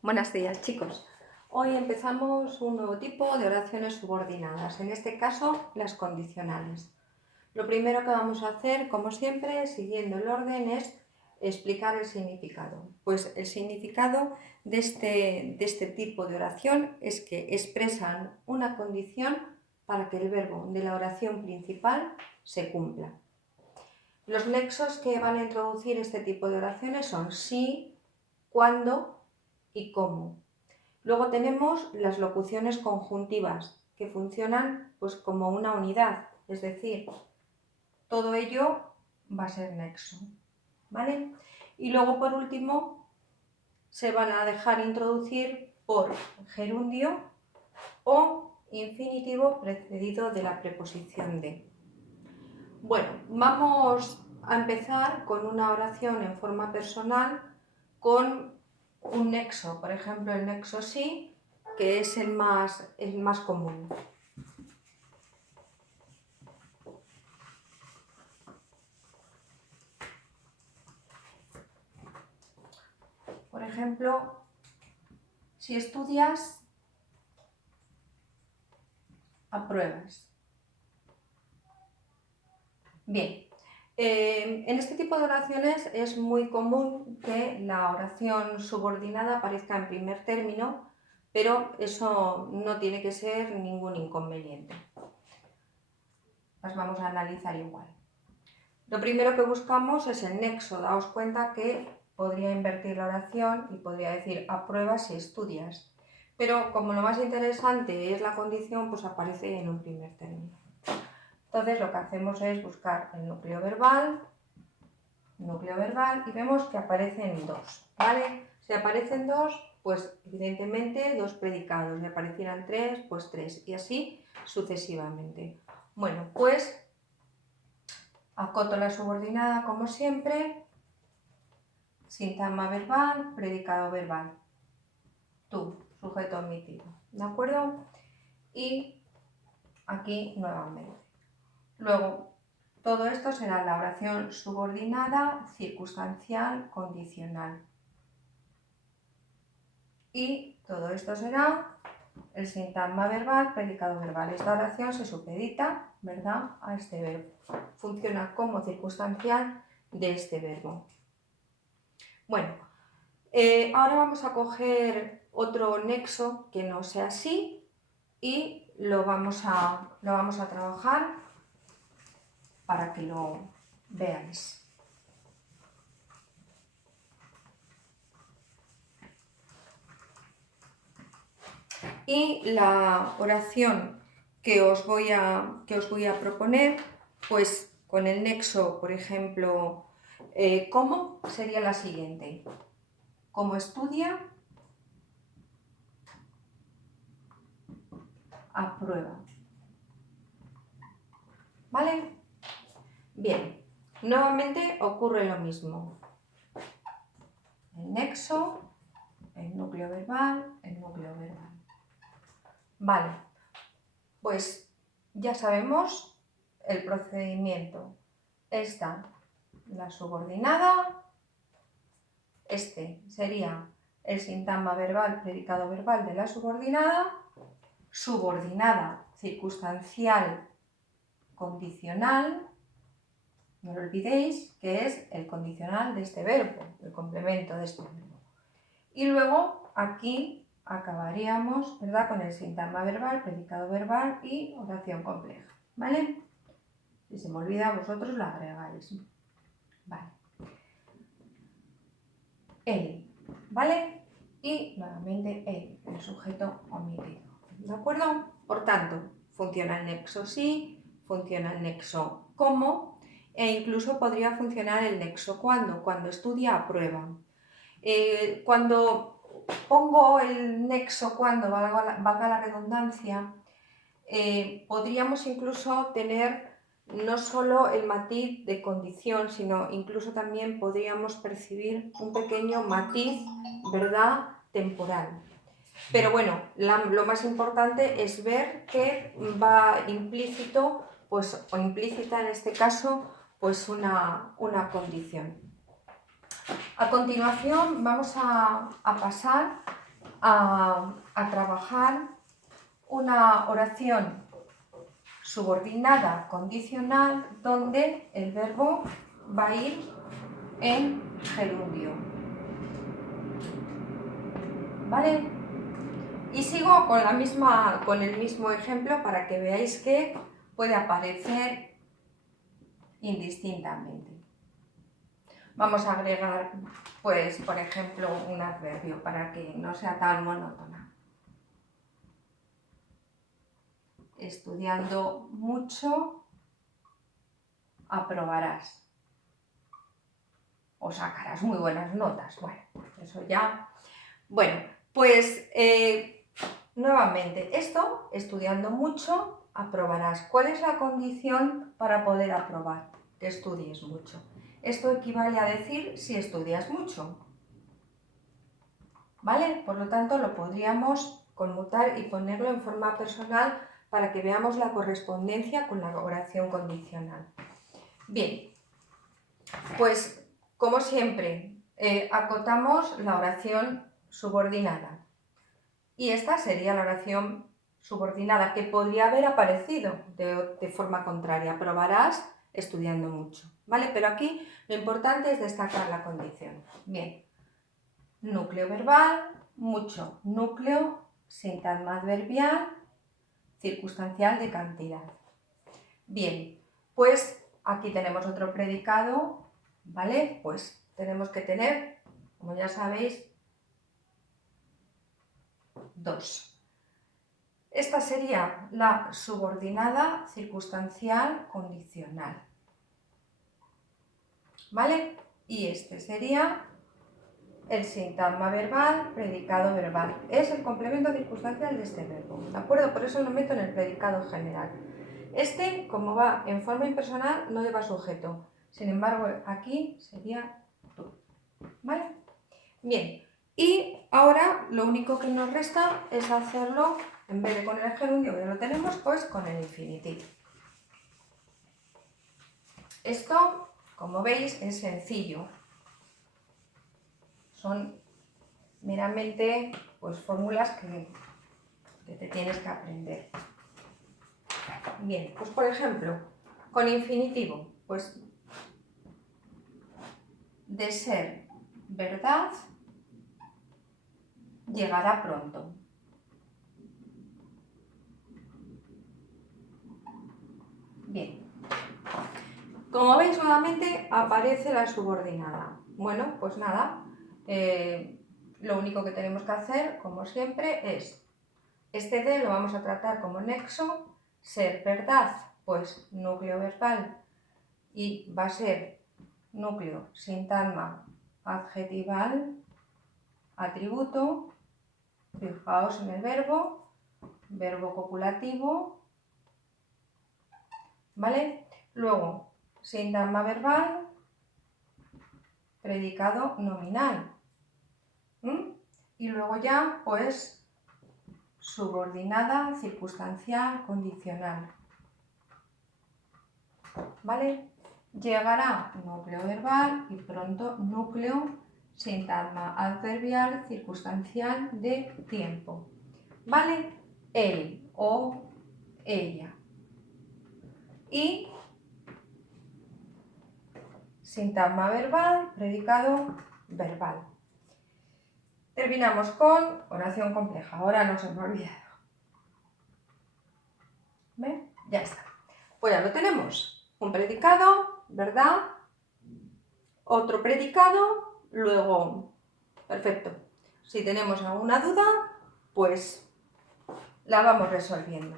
Buenos días, chicos. Hoy empezamos un nuevo tipo de oraciones subordinadas, en este caso las condicionales. Lo primero que vamos a hacer, como siempre, siguiendo el orden, es explicar el significado. Pues el significado de este tipo de oración es que expresan una condición para que el verbo de la oración principal se cumpla. Los nexos que van a introducir este tipo de oraciones son si, cuándo y cómo. Luego tenemos las locuciones conjuntivas, que funcionan pues como una unidad, es decir, todo ello va a ser nexo, ¿vale? Y luego, por último, se van a dejar introducir por gerundio o infinitivo precedido de la preposición de. Bueno, vamos a empezar con una oración en forma personal con un nexo, por ejemplo, el nexo sí, que es el más común. Por ejemplo, si estudias, apruebas. Bien, en este tipo de oraciones es muy común que la oración subordinada aparezca en primer término, pero eso no tiene que ser ningún inconveniente. Las vamos a analizar igual. Lo primero que buscamos es el nexo. Daos cuenta que podría invertir la oración y podría decir apruebas si estudias. Pero como lo más interesante es la condición, pues aparece en un primer término. Entonces lo que hacemos es buscar el núcleo verbal y vemos que aparecen dos, ¿vale? Si aparecen dos, pues evidentemente dos predicados. Si aparecieran tres, pues tres, y así sucesivamente. Bueno, pues acoto la subordinada como siempre, sintagma verbal, predicado verbal. Tú, sujeto omitido, ¿de acuerdo? Y aquí nuevamente. Luego, todo esto será la oración subordinada, circunstancial, condicional. Y todo esto será el sintagma verbal, predicado verbal. Esta oración se supedita, ¿verdad?, a este verbo. Funciona como circunstancial de este verbo. Bueno, ahora vamos a coger otro nexo que no sea así y lo vamos a trabajar para que lo veáis. Y la oración que os voy a proponer, pues con el nexo, por ejemplo, ¿cómo? Sería la siguiente. ¿Cómo estudia? Aprueba. ¿Vale? Bien, nuevamente ocurre lo mismo. El nexo, el núcleo verbal, el núcleo verbal. Vale, pues ya sabemos el procedimiento. Esta, la subordinada. Este sería el sintagma verbal, predicado verbal de la subordinada. Subordinada, circunstancial, condicional. No lo olvidéis que es el condicional de este verbo, el complemento de este verbo. Y luego aquí acabaríamos, ¿verdad?, con el sintagma verbal, predicado verbal y oración compleja, ¿vale? Si se me olvida, vosotros lo agregáis. Vale. Él, ¿vale? Y nuevamente él, el sujeto omitido. ¿De acuerdo? Por tanto, funciona el nexo sí, funciona el nexo cómo, e incluso podría funcionar el nexo cuando estudia, aprueba. Cuando pongo el nexo cuando, valga la redundancia, podríamos incluso tener no solo el matiz de condición, sino incluso también podríamos percibir un pequeño matiz, ¿verdad?, temporal. Pero bueno, lo más importante es ver que va implícito, pues, o implícita en este caso, pues una condición. A continuación vamos a pasar a trabajar una oración subordinada condicional donde el verbo va a ir en gerundio. ¿Vale? Y sigo con el mismo ejemplo para que veáis que puede aparecer indistintamente. Vamos a agregar, pues, por ejemplo, un adverbio para que no sea tan monótona. Estudiando mucho, aprobarás. O sacarás muy buenas notas. Bueno, eso ya. Bueno, pues nuevamente, esto, estudiando mucho, aprobarás. ¿Cuál es la condición para poder aprobar? Que estudies mucho. Esto equivale a decir si estudias mucho. ¿Vale? Por lo tanto, lo podríamos conmutar y ponerlo en forma personal para que veamos la correspondencia con la oración condicional. Bien, pues como siempre, acotamos la oración subordinada. Y esta sería la oración subordinada que podría haber aparecido de forma contraria. Aprobarás estudiando mucho, ¿vale? Pero aquí lo importante es destacar la condición. Bien, núcleo verbal, mucho, núcleo, sintagma adverbial, circunstancial de cantidad. Bien, pues aquí tenemos otro predicado, ¿vale? Pues tenemos que tener, como ya sabéis, 2. Esta sería la subordinada circunstancial condicional, ¿vale? Y este sería el sintagma verbal, predicado verbal. Es el complemento circunstancial de este verbo, ¿de acuerdo? Por eso lo meto en el predicado general. Este, como va en forma impersonal, no lleva sujeto. Sin embargo, aquí sería tú, ¿vale? Bien, y ahora lo único que nos resta es hacerlo, en vez de con el gerundio, que ya lo tenemos, pues con el infinitivo. Esto, como veis, es sencillo. Son meramente pues, fórmulas que te tienes que aprender. Bien, pues por ejemplo, con infinitivo, pues de ser verdad, llegará pronto. Bien. Como veis, nuevamente aparece la subordinada. Bueno, pues nada, lo único que tenemos que hacer, como siempre, es este D lo vamos a tratar como nexo, ser verdad, pues núcleo verbal, y va a ser núcleo sintagma adjetival, atributo, fijaos en el verbo copulativo, ¿vale? Luego, sintagma verbal, predicado nominal. Y luego ya, pues, subordinada, circunstancial, condicional. ¿Vale? Llegará núcleo verbal y pronto núcleo sintagma adverbial circunstancial de tiempo. ¿Vale? Él o ella. Y sintagma verbal, predicado verbal. Terminamos con oración compleja. Ahora no se me ha olvidado. ¿Ve? Ya está. Pues ya lo tenemos. Un predicado, ¿verdad? Otro predicado, luego, perfecto. Si tenemos alguna duda, pues la vamos resolviendo.